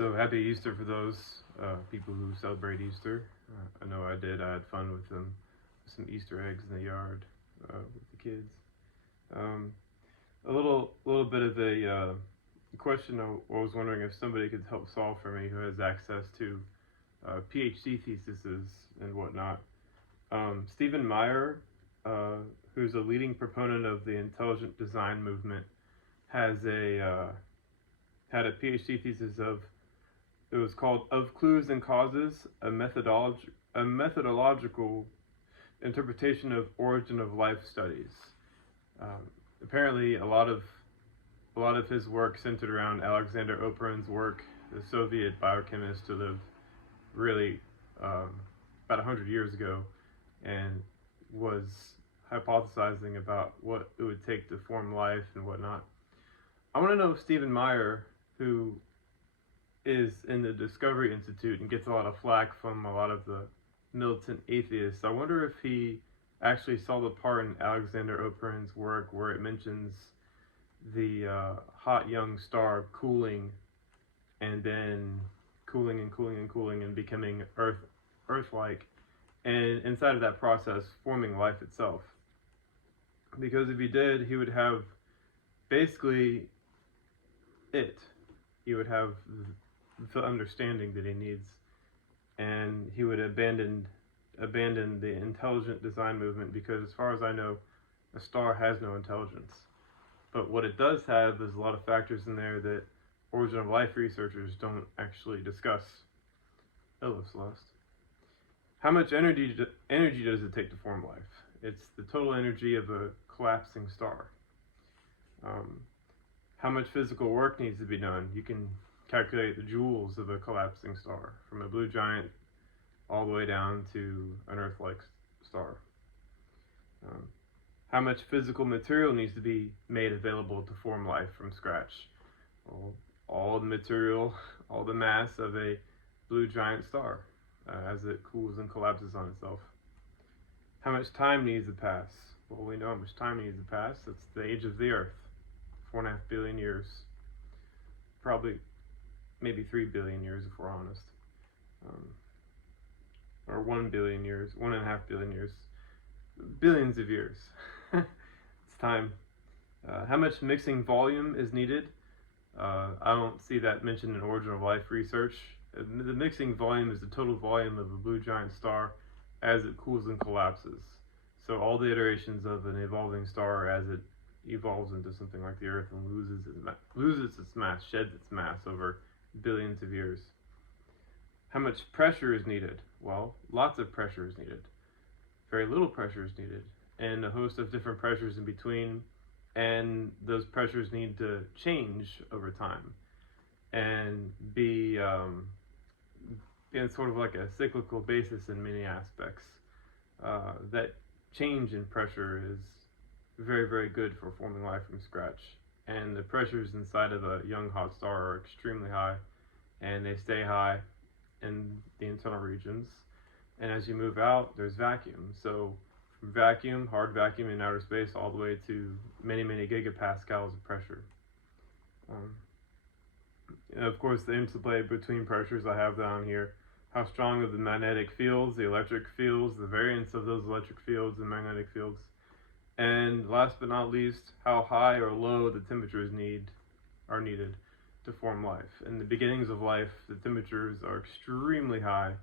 So happy Easter for those people who celebrate Easter. I know I did. I had fun with them, some Easter eggs in the yard with the kids. Um, a little bit of a question. I was wondering if somebody could help solve for me who has access to PhD theses and whatnot. Stephen Meyer, who's a leading proponent of the intelligent design movement, has had a PhD thesis of it was called "Of Clues and Causes: a methodological interpretation of origin of life studies." Um, Apparently, a lot of his work centered around Alexander Oparin's work, the Soviet biochemist who lived really about 100 years ago, and was hypothesizing about what it would take to form life and whatnot. I want to know if Stephen Meyer, who is in the Discovery Institute and gets a lot of flack from a lot of the militant atheists, I wonder if he actually saw the part in Alexander Oparin's work where it mentions the hot young star cooling and then cooling and cooling and cooling and becoming Earth-like, and inside of that process forming life itself. Because if he did, he would have basically it. He would have the understanding that he needs, and he would abandon the intelligent design movement, because as far as I know, a star has no intelligence. But what it does have is a lot of factors in there that origin of life researchers don't actually discuss. Hello, Celeste. How much energy does it take to form life? It's the total energy of a collapsing star. How much physical work needs to be done? You can calculate the joules of a collapsing star, from a blue giant all the way down to an Earth-like star. How much physical material needs to be made available to form life from scratch? Well, all the material, all the mass of a blue giant star as it cools and collapses on itself. How much time needs to pass? Well, we know how much time needs to pass. It's the age of the Earth, 4.5 billion years. Probably, maybe 3 billion years if we're honest. Or 1 billion years, 1.5 billion years. Billions of years. It's time. How much mixing volume is needed? I don't see that mentioned in origin of life research. The mixing volume is the total volume of a blue giant star as it cools and collapses. So all the iterations of an evolving star as it evolves into something like the Earth and loses its mass, sheds its mass over billions of years. How much pressure is needed? Well, lots of pressure is needed. Very little pressure is needed, and a host of different pressures in between, and those pressures need to change over time and be in sort of like a cyclical basis in many aspects. That change in pressure is very, very good for forming life from scratch. And the pressures inside of a young hot star are extremely high, and they stay high in the internal regions. And as you move out, there's vacuum. So from vacuum, hard vacuum in outer space, all the way to many, many gigapascals of pressure. And of course, the interplay between pressures I have down here. How strong are the magnetic fields, the electric fields, the variance of those electric fields and magnetic fields. And last but not least, how high or low the temperatures are needed to form life. In the beginnings of life, the temperatures are extremely high,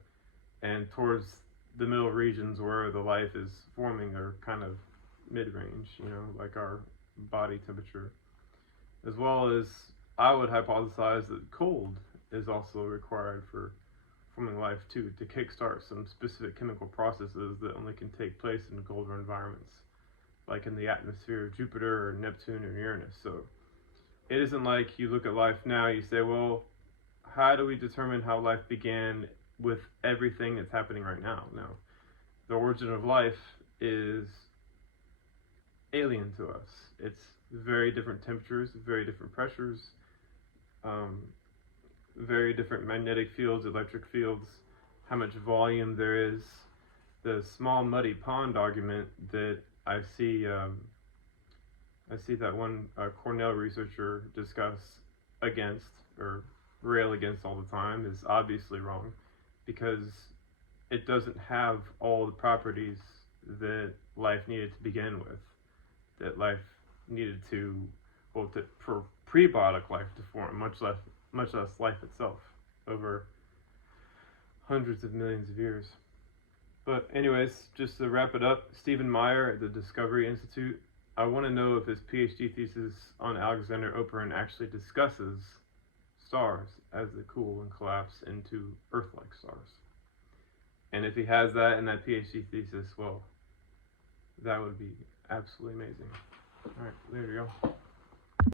and towards the middle regions where the life is forming are kind of mid-range, like our body temperature. As well as, I would hypothesize that cold is also required for forming life too, to kickstart some specific chemical processes that only can take place in colder environments, like in the atmosphere of Jupiter or Neptune or Uranus. So it isn't like you look at life now, you say, well, how do we determine how life began with everything that's happening right now? No. The origin of life is alien to us. It's very different temperatures, very different pressures, very different magnetic fields, electric fields, how much volume there is. The small muddy pond argument that I see that one Cornell researcher discuss against, or rail against all the time is obviously wrong, because it doesn't have all the properties that life needed to begin with, that life needed to, well, for prebiotic life to form, much less life itself, over hundreds of millions of years. But anyways, just to wrap it up, Stephen Meyer at the Discovery Institute, I want to know if his PhD thesis on Alexander Oparin actually discusses stars as they cool and collapse into Earth-like stars. And if he has that in that PhD thesis, well, that would be absolutely amazing. Alright, there you go.